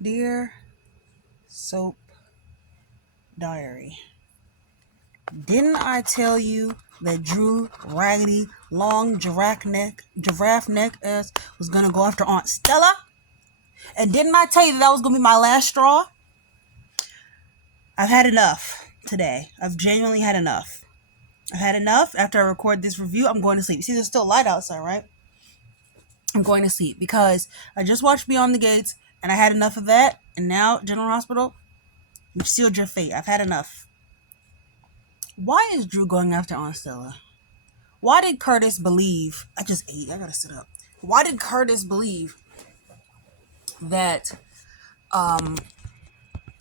Dear Soap Diary, didn't I tell you that Drew Raggedy Long Giraffe Neck ass was gonna go after Aunt Stella? And didn't I tell you that was gonna be my last straw? I've had enough today. I've genuinely had enough. I've had enough. After I record this review, I'm going to sleep. See, there's still light outside, right? I'm going to sleep because I just watched Beyond the Gates and I had enough of that. And now, General Hospital, you've sealed your fate. I've had enough. Why is Drew going after Aunt Stella? Why did Curtis believe? I just ate. I gotta sit up. Why did Curtis believe that?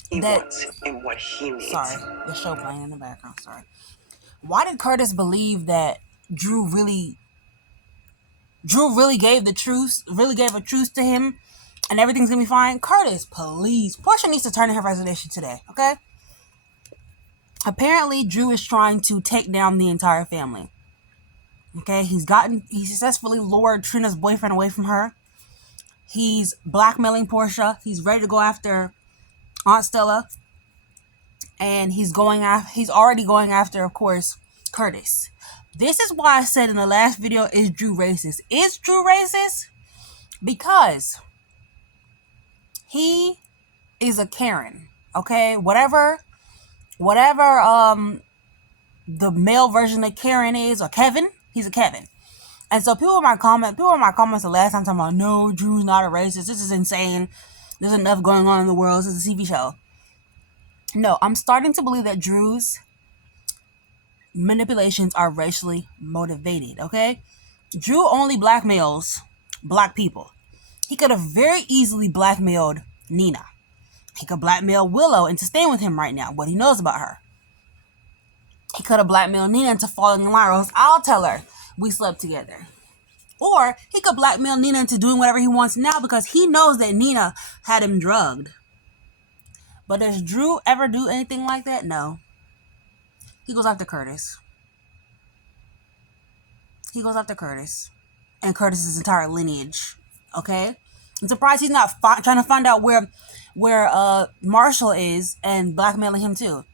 He That wants and what he needs. Sorry, the show playing in the background. Sorry. Why did Curtis believe that Drew really gave the truth? Really gave a truth to him, and everything's gonna be fine. Curtis, please. Portia needs to turn in her resignation today. Okay. Apparently, Drew is trying to take down the entire family. Okay, he successfully lured Trina's boyfriend away from her. He's blackmailing Portia. He's ready to go after Aunt Stella. And he's already going after, of course, Curtis. This is why I said in the last video, is Drew racist? Is Drew racist? Because he is a Karen. Okay? Whatever the male version of Karen is, or Kevin, he's a Kevin. And so people in my comments the last time talking about, no, Drew's not a racist. This is insane. There's enough going on in the world. This is a TV show. No, I'm starting to believe that Drew's manipulations are racially motivated, okay? Drew only blackmails black people. He could have very easily blackmailed Nina. He could blackmail Willow into staying with him right now, what he knows about her. He could have blackmailed Nina into falling in line, or else I'll tell her we slept together. Or he could blackmail Nina into doing whatever he wants now because he knows that Nina had him drugged. But does Drew ever do anything like that? No. He goes after Curtis. And Curtis's entire lineage. Okay? I'm surprised he's not trying to find out where Marshall is and blackmailing him too.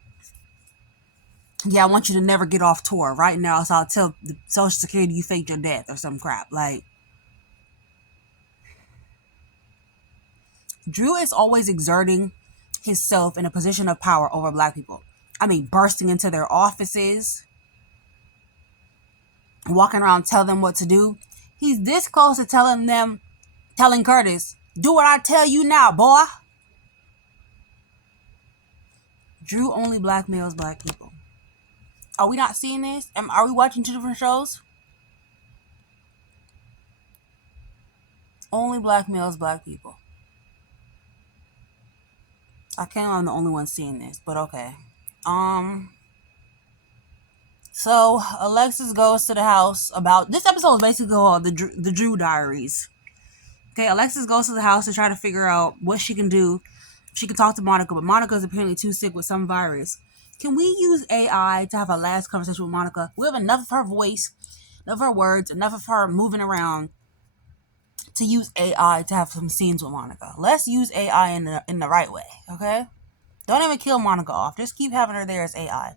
Yeah, I want you to never get off tour right now, so I'll tell the Social Security you faked your death or some crap. Like, Drew is always exerting himself in a position of power over black people. I mean, bursting into their offices, walking around telling them what to do. He's this close to telling Curtis, do what I tell you now, boy. Drew only blackmails black people. Are we not seeing this? Are we watching two different shows? Only blackmails black people. I can't. I'm the only one seeing this, but okay. So Alexis goes to the house about this episode is basically called the Drew Diaries. Okay, Alexis goes to the house to try to figure out what she can do. She can talk to Monica, but Monica's apparently too sick with some virus. Can we use AI to have a last conversation with Monica? We have enough of her voice, enough of her words, enough of her moving around to use AI to have some scenes with Monica. Let's use AI in the right way, okay? Don't even kill Monica off. Just keep having her there as AI.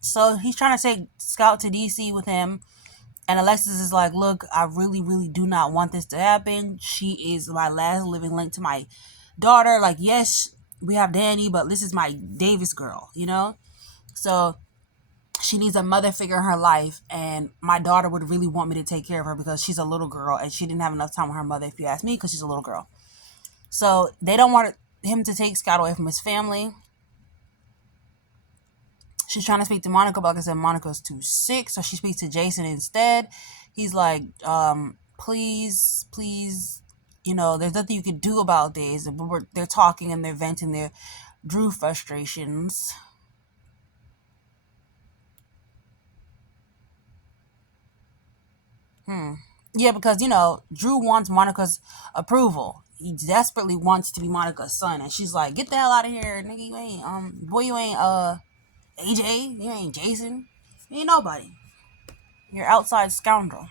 So he's trying to take Scout to DC with him. And Alexis is like, look, I really, really do not want this to happen. She is my last living link to my daughter. Like, yes, we have Danny, but this is my Davis girl, you know? So she needs a mother figure in her life. And my daughter would really want me to take care of her because she's a little girl. And she didn't have enough time with her mother, if you ask me, because she's a little girl. So they don't want him to take Scout away from his family. She's trying to speak to Monica, but like I said, Monica's too sick, so she speaks to Jason instead. He's like, please, you know, there's nothing you can do about this. They're talking and they're venting their Drew frustrations. Yeah, because, you know, Drew wants Monica's approval. He desperately wants to be Monica's son, and she's like, get the hell out of here, nigga. You ain't, boy, you ain't, AJ, you ain't Jason, you ain't nobody. You're outside scoundrel.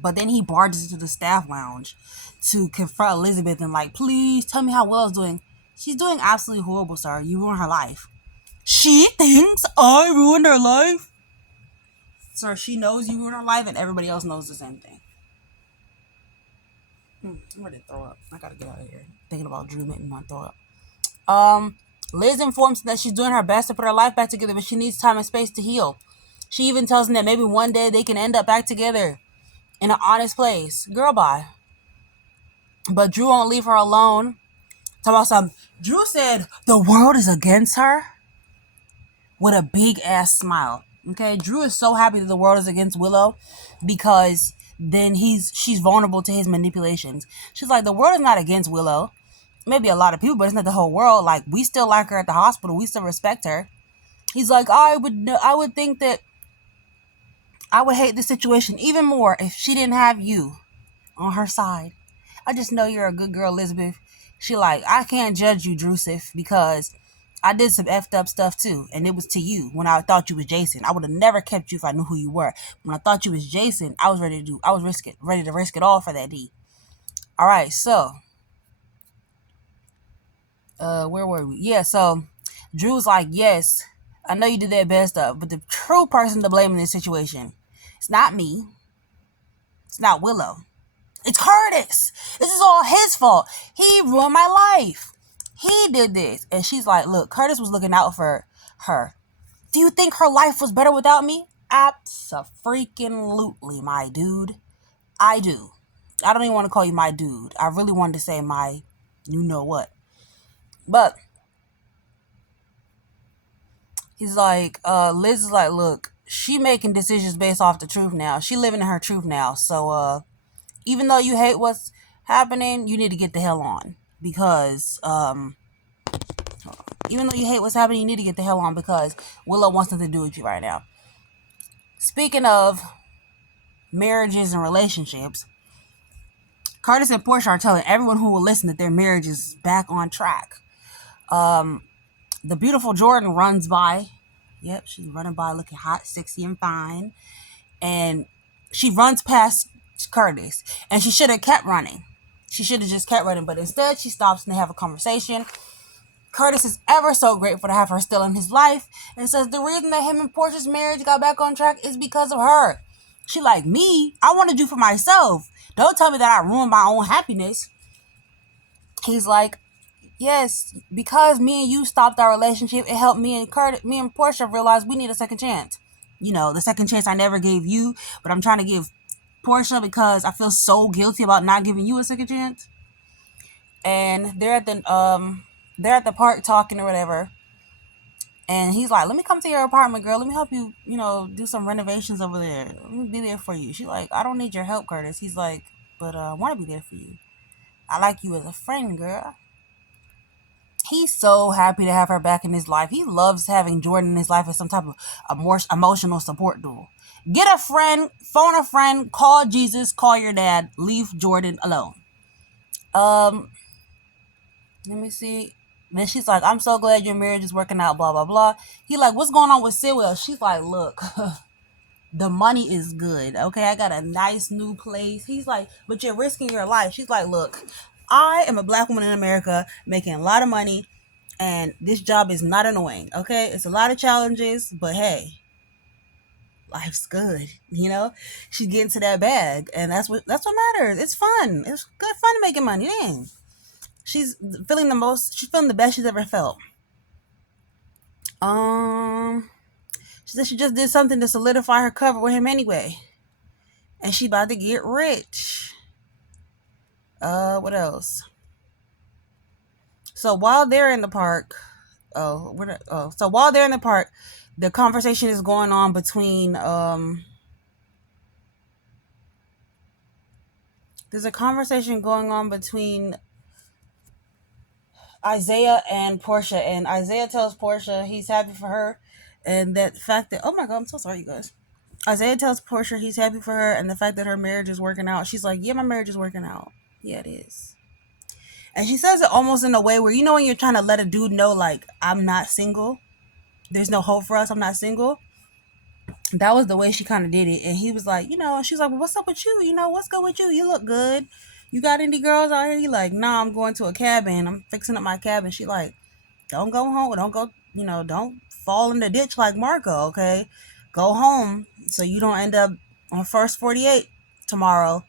But then he barges into the staff lounge to confront Elizabeth and like, please tell me how Willow's doing. She's doing absolutely horrible, sir. You ruined her life. She thinks I ruined her life? Sir, she knows you ruined her life and everybody else knows the same thing. I'm ready to throw up. I gotta get out of here. Thinking about Drew making me throw up. Liz informs him that she's doing her best to put her life back together, but she needs time and space to heal. She even tells him that maybe one day they can end up back together in an honest place. Girl, bye. But Drew won't leave her alone. Talk about something. Drew said the world is against her with a big ass smile. Okay, Drew is so happy that the world is against Willow because then she's vulnerable to his manipulations. She's like, the world is not against Willow. Maybe a lot of people, but it's not the whole world. Like, we still like her at the hospital. We still respect her. He's like, I would think that I would hate this situation even more if she didn't have you on her side. I just know you're a good girl, Elizabeth. She like, I can't judge you, Drusif, because I did some effed up stuff too, and it was to you when I thought you was Jason. I would have never kept you if I knew who you were. When I thought you was Jason, I was ready to risk it all for that D. All right, so where were we? Yeah, so Drew's like, yes, I know you did that bad stuff, but the true person to blame in this situation, it's not me. It's not Willow. It's Curtis. This is all his fault. He ruined my life. He did this. And she's like, look, Curtis was looking out for her. Do you think her life was better without me? Abso-freaking-lutely, my dude. I do. I don't even want to call you my dude. I really wanted to say my you know what. But he's like, Liz is like, look, she making decisions based off the truth now. She living in her truth now. So, even though you hate what's happening, you need to get the hell on. Because, even though you hate what's happening, you need to get the hell on because Willow wants nothing to do with you right now. Speaking of marriages and relationships, Curtis and Portia are telling everyone who will listen that their marriage is back on track. The beautiful Jordan runs by. Yep, she's running by looking hot, sexy, and fine. And she runs past Curtis. And she should have kept running. She should have just kept running. But instead, she stops and they have a conversation. Curtis is ever so grateful to have her still in his life. And says the reason that him and Portia's marriage got back on track is because of her. She like, me? I wanted you for myself. Don't tell me that I ruined my own happiness. He's like, yes, because me and you stopped our relationship, it helped me and Portia realize we need a second chance. You know, the second chance I never gave you, but I'm trying to give Portia because I feel so guilty about not giving you a second chance. And they're at the park talking or whatever. And he's like, let me come to your apartment, girl. Let me help you, do some renovations over there. Let me be there for you. She's like, I don't need your help, Curtis. He's like, but I want to be there for you. I like you as a friend, girl. He's so happy to have her back in his life. He loves having Jordan in his life as some type of a more emotional support tool. Get a friend, phone a friend, call Jesus, call your dad, leave Jordan alone. Let me see. Then she's like, I'm so glad your marriage is working out, blah, blah, blah. He like, what's going on with Sewell? She's like, look, the money is good, okay? I got a nice new place. He's like, but you're risking your life. She's like, look, I am a black woman in America making a lot of money, and this job is not annoying, okay? It's a lot of challenges, but hey, life's good, She's getting to that bag, and that's what matters. It's fun. It's good fun making money. Dang. She's feeling the best she's ever felt. She said she just did something to solidify her cover with him anyway. And she about to get rich. What else? So while they're in the park, the conversation is going on between, there's a conversation going on between Isaiah and Portia, and Isaiah tells Portia he's happy for her, and that fact that, oh my God, I'm so sorry, you guys. Isaiah tells Portia he's happy for her, and the fact that her marriage is working out. She's like, yeah, my marriage is working out. Yeah, it is. And she says it almost in a way where, when you're trying to let a dude know, like, I'm not single, there's no hope for us, I'm not single. That was the way she kind of did it. And he was like, she's like, well, what's up with you? What's good with you? You look good. You got any girls out here? He like, nah, I'm going to a cabin. I'm fixing up my cabin. She like, don't go home. Don't go, don't fall in the ditch like Marco, okay? Go home so you don't end up on first 48 tomorrow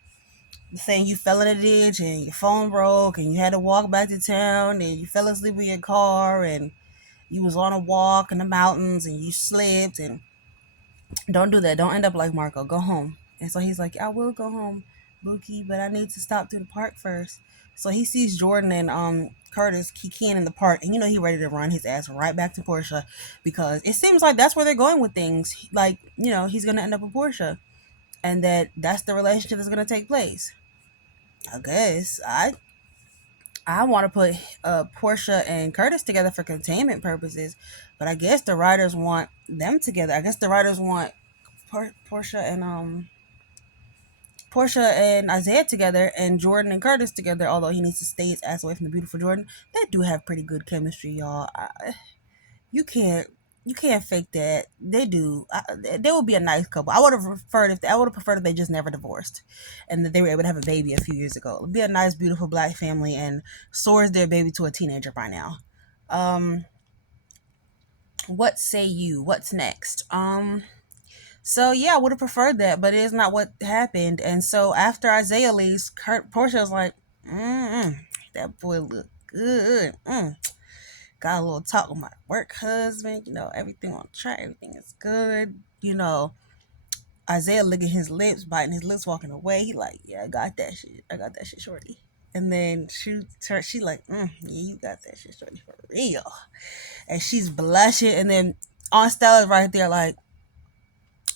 saying you fell in a ditch and your phone broke and you had to walk back to town and you fell asleep in your car and you was on a walk in the mountains and you slipped. And don't do that. Don't end up like Marco. Go home. And so he's like, I will go home, Mookie, but I need to stop through the park first. So he sees Jordan and Curtis keying in the park, and he ready to run his ass right back to Portia, because it seems like that's where they're going with things. Like, he's gonna end up with Portia, and that's the relationship that's gonna take place. I guess I want to put Portia and Curtis together for containment purposes, but I guess the writers want them together. I guess the writers want Portia and Isaiah together, and Jordan and Curtis together. Although he needs to stay his ass away from the beautiful Jordan, they do have pretty good chemistry, y'all. You can't fake that. They do. They would be a nice couple. I would have preferred if they just never divorced, and that they were able to have a baby a few years ago. It would be a nice, beautiful black family, and soars their baby to a teenager by now. What say you? What's next? So yeah, I would have preferred that, but it is not what happened. And so after Isaiah leaves, Portia was like, that boy look good. Got a little talk with my work husband. Everything on track. Everything is good. Isaiah licking his lips, biting his lips, walking away. He like, yeah, I got that shit. I got that shit, shorty. And then she like, yeah, you got that shit, shorty, for real. And she's blushing. And then Aunt Stella's right there like,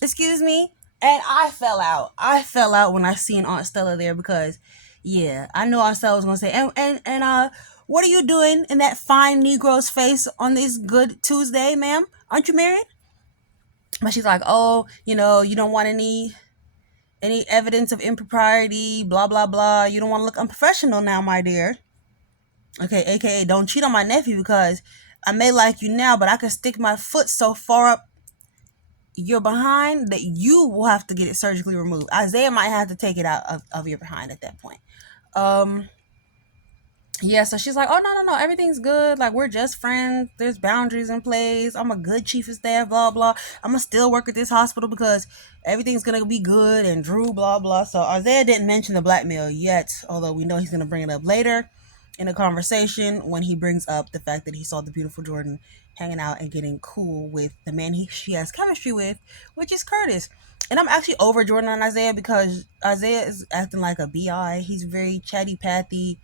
excuse me. And I fell out. When I seen Aunt Stella there, because yeah, I knew Aunt Stella was gonna say, and what are you doing in that fine Negro's face on this good Tuesday, ma'am? Aren't you married? But she's like, oh, you don't want any evidence of impropriety, blah blah blah. You don't want to look unprofessional now, my dear. Okay, aka don't cheat on my nephew, because I may like you now, but I can stick my foot so far up your behind that you will have to get it surgically removed. Isaiah might have to take it out of your behind at that point. Yeah, so she's like, oh, no, everything's good. Like, we're just friends. There's boundaries in place. I'm a good chief of staff, blah, blah. I'm going to still work at this hospital because everything's going to be good, and Drew, blah, blah. So Isaiah didn't mention the blackmail yet, although we know he's going to bring it up later in a conversation when he brings up the fact that he saw the beautiful Jordan hanging out and getting cool with the man she has chemistry with, which is Curtis. And I'm actually over Jordan on Isaiah, because Isaiah is acting like a bi. He's very chatty Cathy,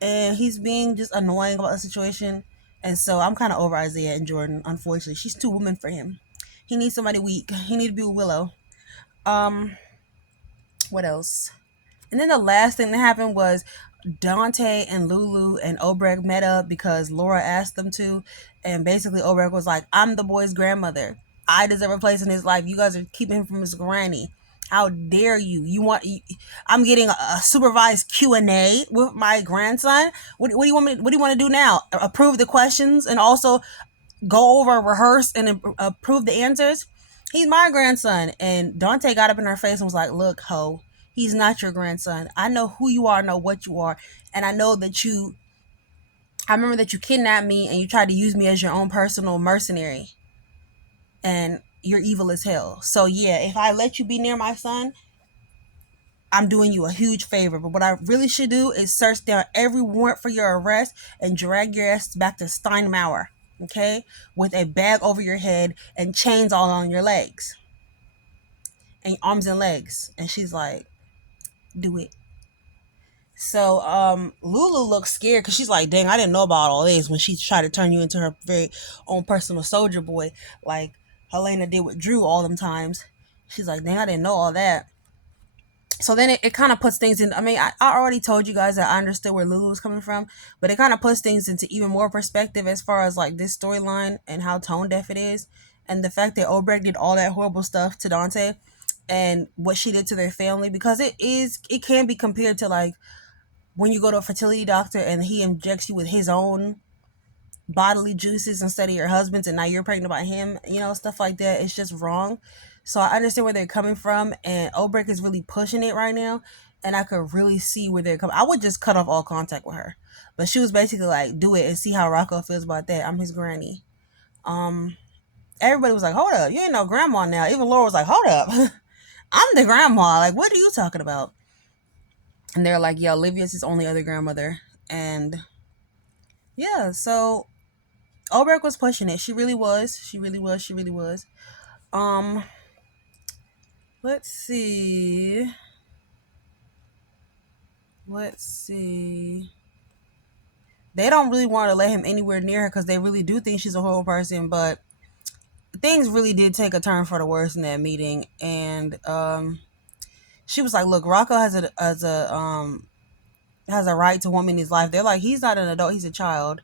and he's being just annoying about the situation. And so I'm kind of over Isaiah and Jordan. Unfortunately, she's too woman for him. He needs somebody weak. He needs to be with Willow. What else? And then the last thing that happened was Dante and Lulu and Obrecht met up because Laura asked them to. And basically Obrecht was like, I'm the boy's grandmother. I deserve a place in his life. You guys are keeping him from his granny. How dare you? I'm getting a supervised Q&A with my grandson. What do you want me? What do you want to do now? Approve the questions and also go over, rehearse, and approve the answers? He's my grandson. And Dante got up in her face and was like, look, ho, he's not your grandson. I know who you are, I know what you are, and I know that I remember that you kidnapped me and you tried to use me as your own personal mercenary. And you're evil as hell. So yeah, if I let you be near my son, I'm doing you a huge favor. But what I really should do is search down every warrant for your arrest and drag your ass back to Steinmauer, okay? With a bag over your head and chains all on your legs. And arms and legs. And she's like, do it. So Lulu looks scared because she's like, dang, I didn't know about all this, when she tried to turn you into her very own personal soldier boy, like Helena did with Drew all them times. She's like, dang, I didn't know all that. So then it kind of puts things in. I mean, I already told you guys that I understood where Lulu was coming from, but it kind of puts things into even more perspective as far as like this storyline and how tone deaf it is, and the fact that Obrecht did all that horrible stuff to Dante and what she did to their family, because it can be compared to like when you go to a fertility doctor and he injects you with his own bodily juices instead of your husband's, and now you're pregnant by him, stuff like that. It's just wrong. So I understand where they're coming from, and Obrecht is really pushing it right now, and I could really see where they're coming. I would just cut off all contact with her, but she was basically like, do it and see how Rocco feels about that. I'm his granny. Everybody was like, hold up, you ain't no grandma now. Even Laura was like, hold up, I'm the grandma. Like, what are you talking about? And they're like, yeah, Olivia's his only other grandmother. And yeah, so Obrecht was pushing it. She really was. She really was. She really was. Um, let's see. Let's see. They don't really want to let him anywhere near her because they really do think she's a horrible person. But things really did take a turn for the worse in that meeting. And she was like, "Look, Rocco has a right to woman in his life." They're like, "He's not an adult; he's a child."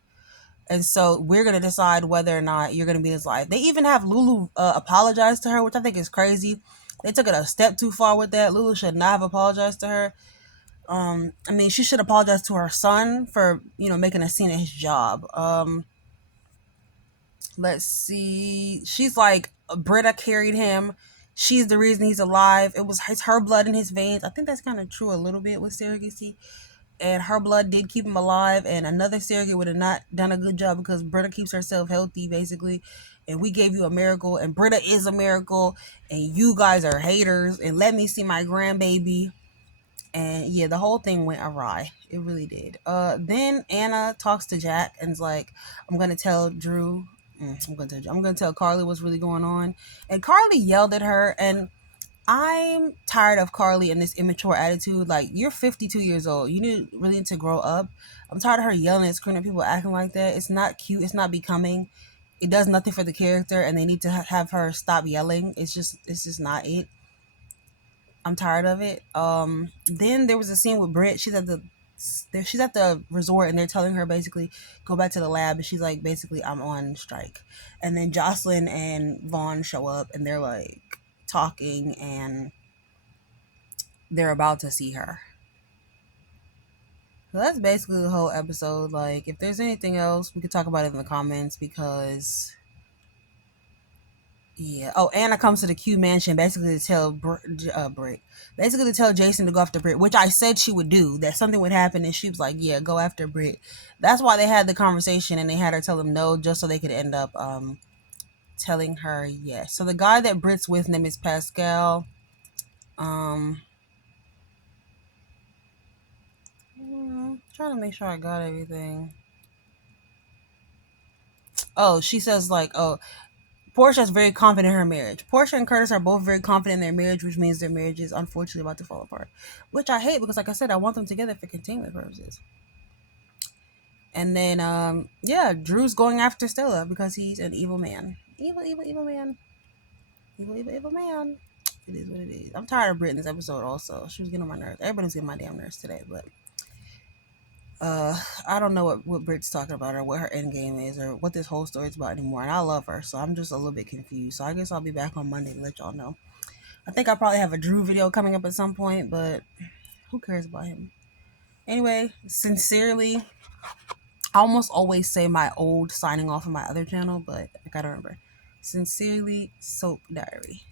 And so we're going to decide whether or not you're going to be in his life. They even have Lulu apologize to her, which I think is crazy. They took it a step too far with that. Lulu should not have apologized to her. I mean, she should apologize to her son for, making a scene at his job. Let's see. She's like, Britta carried him. She's the reason he's alive. It's her blood in his veins. I think that's kind of true a little bit with surrogacy. And her blood did keep him alive, and another surrogate would have not done a good job because Britta keeps herself healthy, basically. And we gave you a miracle, and Britta is a miracle, and you guys are haters, and let me see my grandbaby. And yeah, the whole thing went awry. It really did. Then Anna talks to Jack and's like, I'm gonna tell Drew. I'm gonna tell Carly what's really going on. And Carly yelled at her, and I'm tired of Carly and this immature attitude. Like, you're 52 years old. You really need to grow up. I'm tired of her yelling and screaming at people acting like that. It's not cute. It's not becoming. It does nothing for the character, and they need to have her stop yelling. It's just not it. I'm tired of it. Then there was a scene with Britt. She's at the resort, and they're telling her basically go back to the lab, and she's like, basically, I'm on strike. And then Jocelyn and Vaughn show up, and they're like talking, and they're about to see her. So that's basically the whole episode. Like, if there's anything else, we could talk about it in the comments because yeah. Oh, Anna comes to the Q mansion basically to tell Britt, basically to tell Jason to go after Britt, which I said she would do. That something would happen, and she was like, "Yeah, go after Britt." That's why they had the conversation, and they had her tell him no, just so they could end up telling her yes. So the guy that Britt's with, name is Pascal. Trying to make sure I got everything. Oh, she says like, oh, Portia is very confident in her marriage. Portia and Curtis are both very confident in their marriage, which means their marriage is unfortunately about to fall apart. Which I hate because, like I said, I want them together for containment purposes. And then, yeah, Drew's going after Stella because he's an evil man. Evil, evil, evil man. Evil, evil, evil man. It is what it is. I'm tired of Britt in this episode also. She was getting on my nerves. Everybody's getting my damn nerves today, but I don't know what Britt's talking about or what her end game is or what this whole story's about anymore. And I love her, so I'm just a little bit confused. So I guess I'll be back on Monday to let y'all know. I think I'll probably have a Drew video coming up at some point, but who cares about him? Anyway, sincerely, I almost always say my old signing off on my other channel, but I gotta remember. Sincerely, Soap Diary.